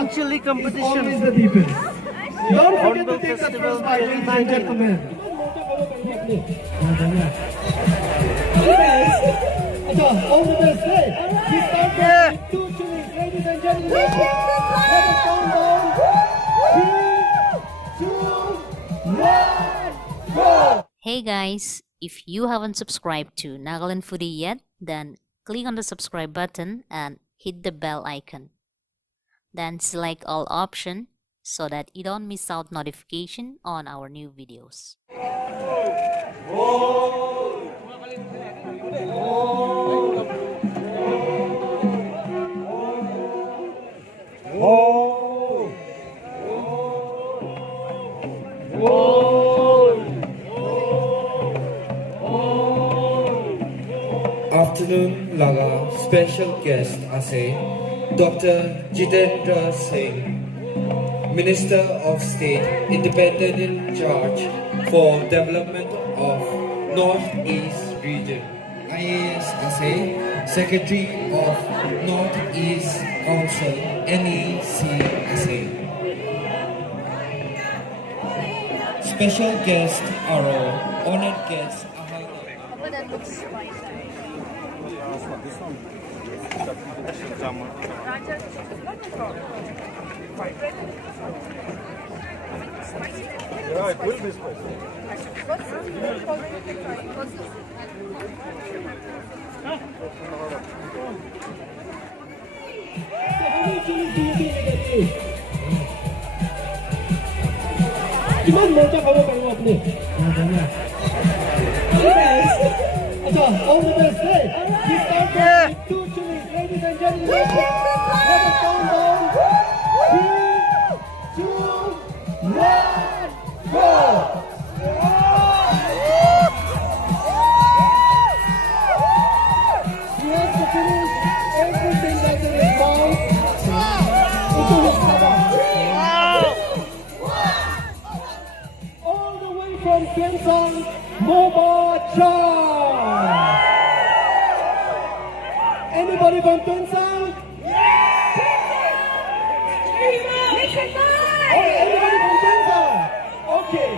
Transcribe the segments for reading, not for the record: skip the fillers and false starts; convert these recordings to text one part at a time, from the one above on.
green chili competition. Always the deepest. Don't forget to Hornbill take the Festival first bite, ladies and 2019. gentlemen. All the best. Hey, we start with 2 chilies, ladies and gentlemen. Let us count down. 3, 2, 1, go. Hey guys, if you haven't subscribed to Nagaland Foodie yet, then click on the subscribe button and hit the bell icon. Then select all option so that you don't miss out notification on our new videos. Afternoon, Naga. Special guest, Dr. Jitendra Singh, Minister of State, Independent in charge for development of Northeast region. IAS Secretary of Northeast Council, NEC. Special guests are all honored guests. Yeah, it will be spicy. किमान मोर्चा खबर करूँ अपने अच्छा all the best hey we start with 2 chilies ladies and gentlemen let us count down 3, 2, 1, go he has to finish everything that's in his mouth into his stomach from Kensang, Mobacha. Anybody from Kensang? Oh, anybody from Kensang? Okay,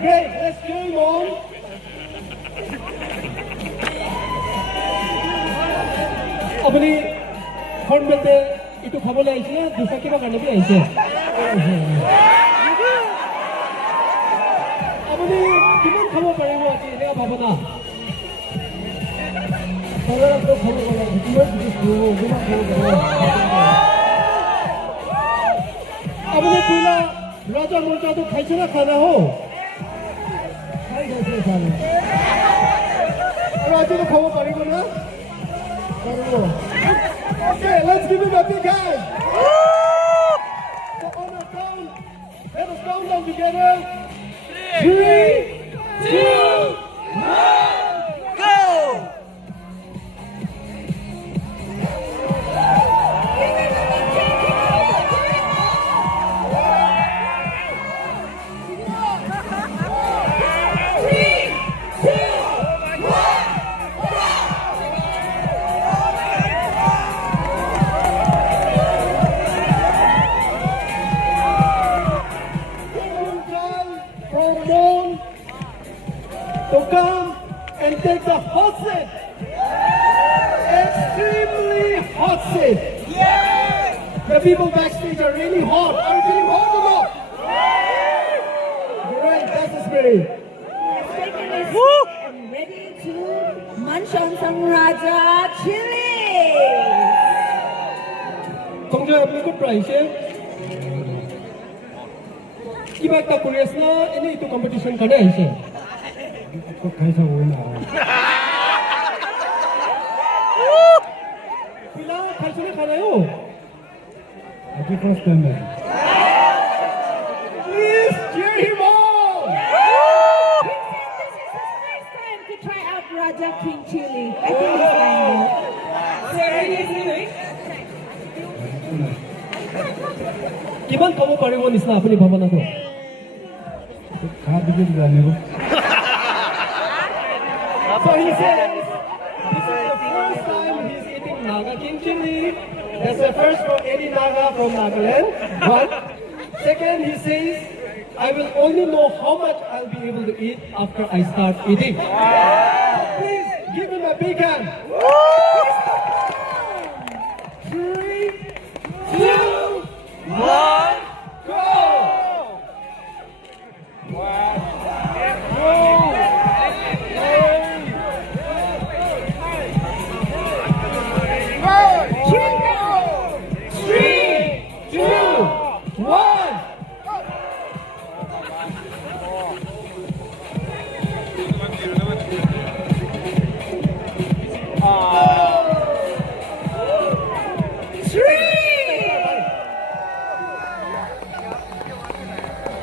great. Let's game on. अपनी Hornbill पे इतो खबर लाई थी ना दूसरा क्या करने भी आई थी अपनी किमान खबर पड़ेगा कि लेगा बाबा सारा तो खबर पड़ा किमान खबर अपने पूरा राजा मोटा तो खाई ना खाना हो खाई कैसे खाना राजा तो खबर पड़ेगा ना okay let's give it a big hand so on our count let us count down together 3, 2, 1, go! To come and take the hot seat. Extremely hot seat. Yeah! The people backstage are really hot. Are you feeling hot or not? Great, that's the spirit. And ready to munch on some Raja chili. Tongjoy apne ko price hai. Iba ka curious na ini itu competition kada hai. तो कैसा हो ना फिलहाल कैसे नहीं खा रहे हो अभी फर्स्ट टाइम है please cheer him on This is his first time to try out Raja King Chili. I think he's fine. किमान कमो पड़ेगा निस्ना अपनी भावना को खा दीजिए जाने को So he says, this is the first time he's eating Naga King Chili. That's the first for any Naga from Nagaland. One. Second, he says, I will only know how much I'll be able to eat after I start eating. Please give him a big hand. 3, 2, 1, go!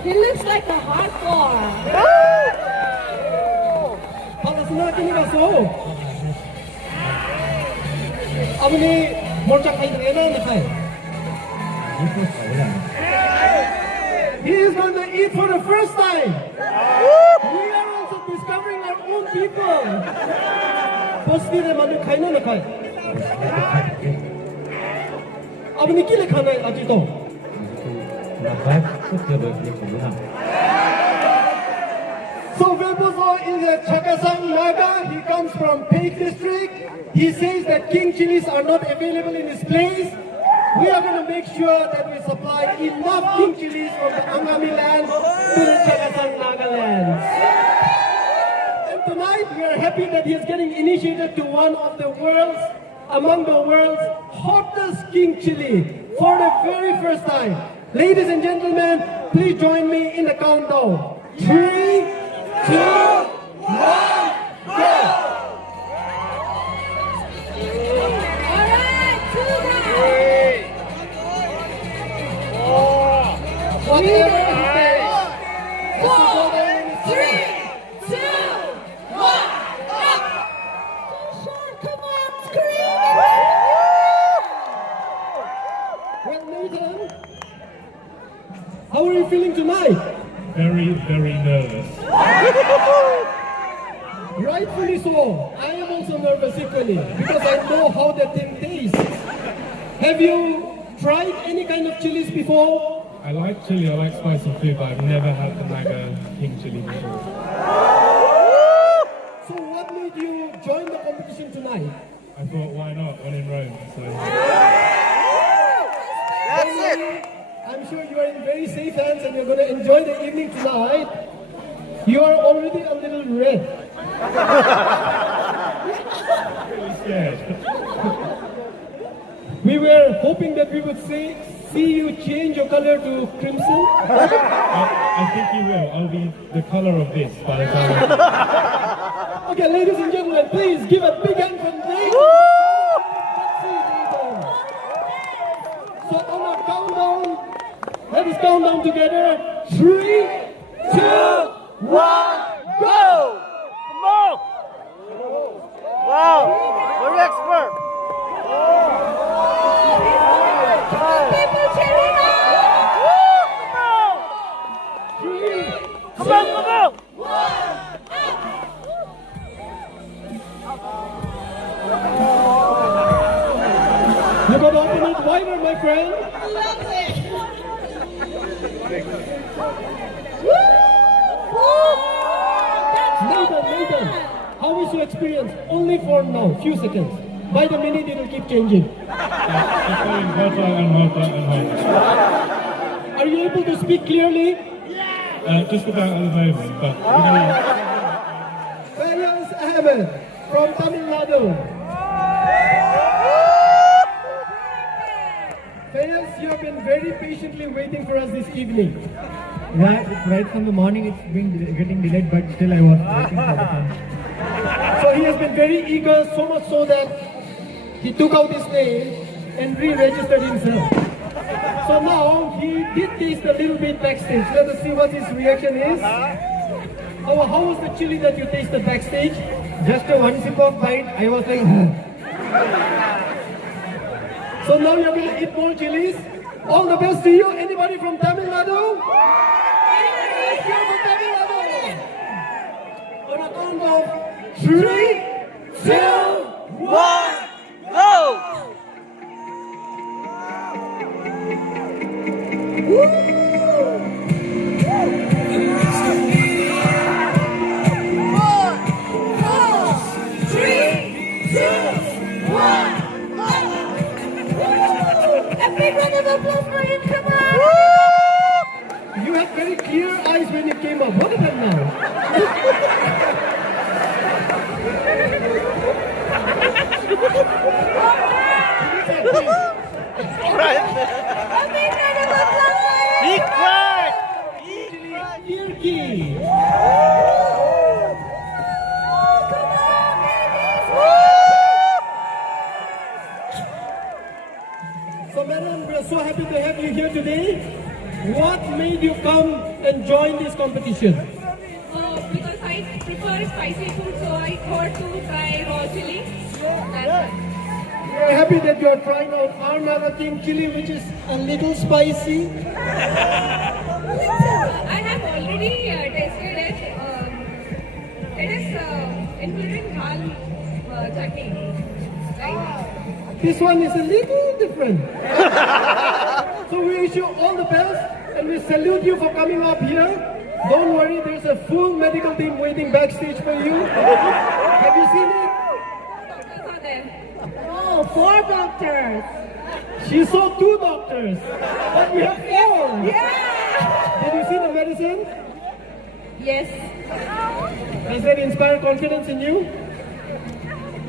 He looks like a hardcore. 반갑습니다. 끼니 가서. 아버님 몰짝 하이드 예나는 하이. He is going to eat for the first time. We are also discovering our own people. 버스디에 만든 카이나는 카이. 아버님 끼리 가나요 아직도? So Bambooshoot is a Chakasang Naga. He comes from Peck district. He says that king chilies are not available in his place. We are going to make sure that we supply enough king chilies from the Angami land to the Chakasang Nagaland. And tonight we are happy that he is getting initiated to one of the world's, among the world's hottest king chili for the very first time. Ladies and gentlemen, please join me in the countdown. 3, 2, 1, go! Whatever it takes. 4, 3, 2, 1, up! Sure, come on, scream! Well, Nathan, how are you feeling tonight? Very, very nervous. Rightfully so. I am also nervous equally because I know how that thing tastes. Have you tried any kind of chilies before? I like chili, I like spicy food, but I've never had the Naga king chili before. So what made you join the competition tonight? I thought, why not, when in Rome? So I'm sure you are in very safe hands and you're going to enjoy the evening tonight. You are already a little red. really scared. We were hoping that we would see you change your color to crimson. I think you will. I'll be the color of this by the time. Okay, ladies and gentlemen, please give a big hand for Nathan. So on our countdown, let us count down together. 3, 2, 1, go! Come on! Wow! Very expert! People cheering Come on, come on! You got to open it wider, my friend. Nathan, how is your experience? Only for now, few seconds. By the minute, it will keep changing. It's getting hotter and hotter and hotter. Are you able to speak clearly? Just about at the moment, but we're going to... Fayaz Ahmed from Tamil Nadu. Fayaz, you have been very patiently waiting for us this evening. Right from the morning it's been getting delayed, but still I was waiting for the time. So he has been very eager, so much so that he took out his name and re-registered himself. So now he did taste a little bit backstage. Let us see what his reaction is. How was the chili that you tasted backstage? Just a one sip of bite, I was like, So now you're going to eat more chilies. All the best to you. Anybody from Tamil Nadu? Let's go for Tamil Nadu. On a count of 3, 2, 1, Go! You had very clear eyes when you came up. What about now? He cried. Turkey. So, madam, we are so happy to have you here today. What made you come and join this competition? Because I prefer spicy food, so I thought to try raw chili. We are happy that you are trying out our Naga King chili, which is a little spicy. I have already tasted it. It is including dal chutney. Right? This one is a little different. So we wish you all the best and we salute you for coming up here. Don't worry, there's a full medical team waiting backstage for you. Have you seen it? Doctors are there. Oh, 4 doctors. She saw 2 doctors, but we have 4. Yeah! Did you see the medicine? Yes. Does that inspire confidence in you?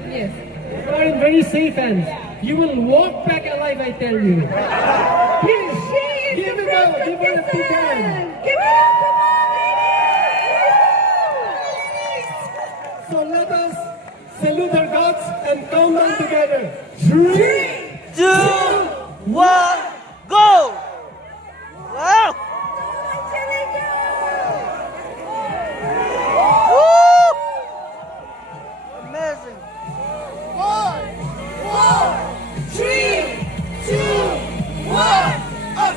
Yes. You are in very safe hands. You will walk back alive, I tell you. Please, give it up. Give her a big hand. Give it up, come on, ladies! So let us salute our gods and count down together. 3, 2, 1, go! Wow! Woo! Amazing. 3, 2, 1, up!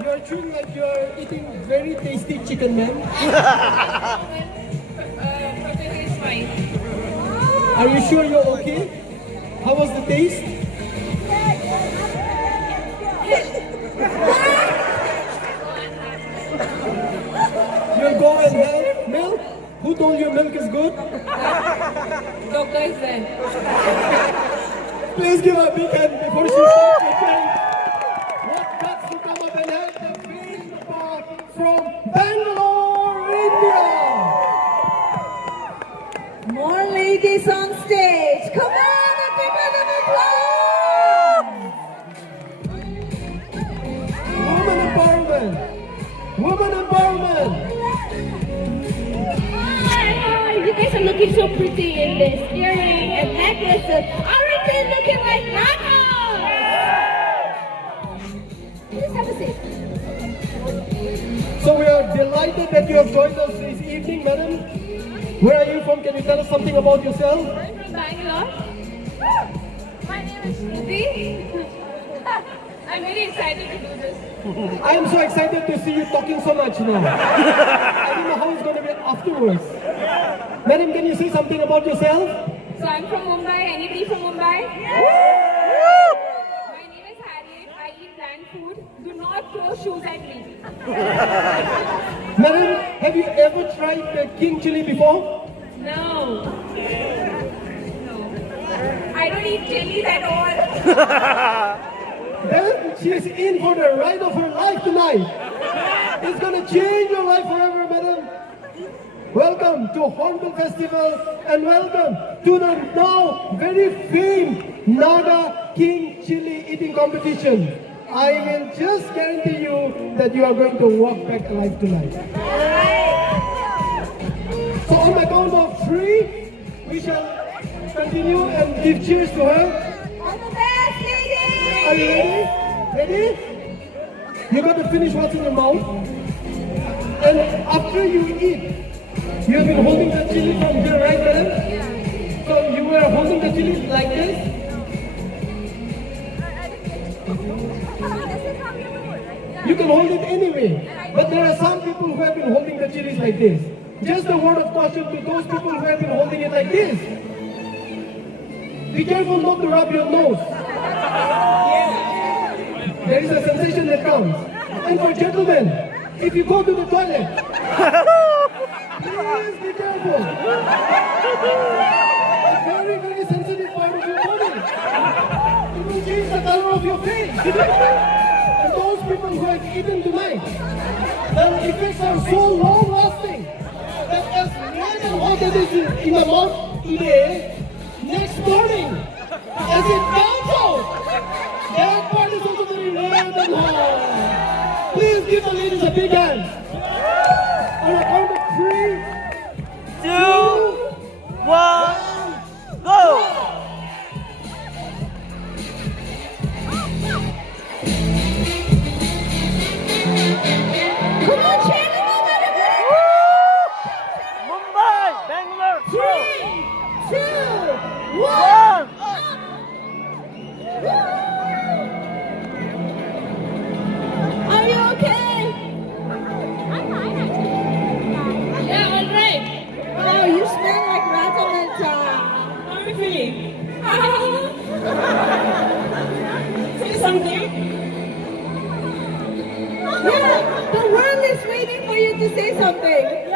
You are chewing like you are eating very tasty chicken, man. Perfectly is fine. Are you sure you're okay? How was the taste? You'll go and have milk? Who told you milk is good? Doctor is there. Please give her a big hand before she starts the change. What guts to come up and have the big bar from Bangalore, India. More ladies on stage. Come on, a big round of applause. Woman empowerment. Woman empowerment. Hi, you guys are looking so pretty in this earring and necklaces. Aren't they looking like Naga? Please have a seat. So we are delighted that you have joined us this evening, madam. Where are you from? Can you tell us something about yourself? I'm from Bangalore. My name is Shruti. I'm very excited to do this. I am so excited to see you talking so much now. I don't know how it's going to be afterwards. Madam, can you say something about yourself? So I'm from Mumbai. Anybody from Mumbai? My name is Harriet. I eat bland food. Do not throw shoes at me. Madam, have you ever tried the king chili before? No. I don't eat chilies at all. Then she is in for the ride of her life tonight. It's going to change your life forever, madam. Welcome to Hornbill Festival and welcome to the now very famed Naga King Chili eating competition. I will just guarantee you that you are going to walk back alive tonight. So on the count of 3, we shall continue and give cheers to her. All the best, ladies! Are you ready? Ready? You got to finish what's in your mouth. And after you eat, you have been holding the chili from here, right, madam? So you were holding the chili like this? You can hold it anyway. But there are some people who have been holding the chilies like this. Just a word of caution to those people who have been holding it like this. be careful not to rub your nose. There is a sensation that counts. And for gentlemen, if you go to the toilet, please be careful. A very, very sensitive part of your body. It will change the color of your face. And those people who have eaten tonight, the effects are so long-lasting that as red and hot as it is in the mouth today, next morning, as it comes out, that part is also very red and hot. Please give the ladies a big hand. On a count of 3, 2, 1, go! Come on, Chilli, Mumbai, Bangalore, 3, 2, 1. 1. Are you okay? I'm fine, actually. Yeah, all right. Oh, you smell like ratamata. How are you feeling? Say something. Yeah, the world is waiting for you to say something.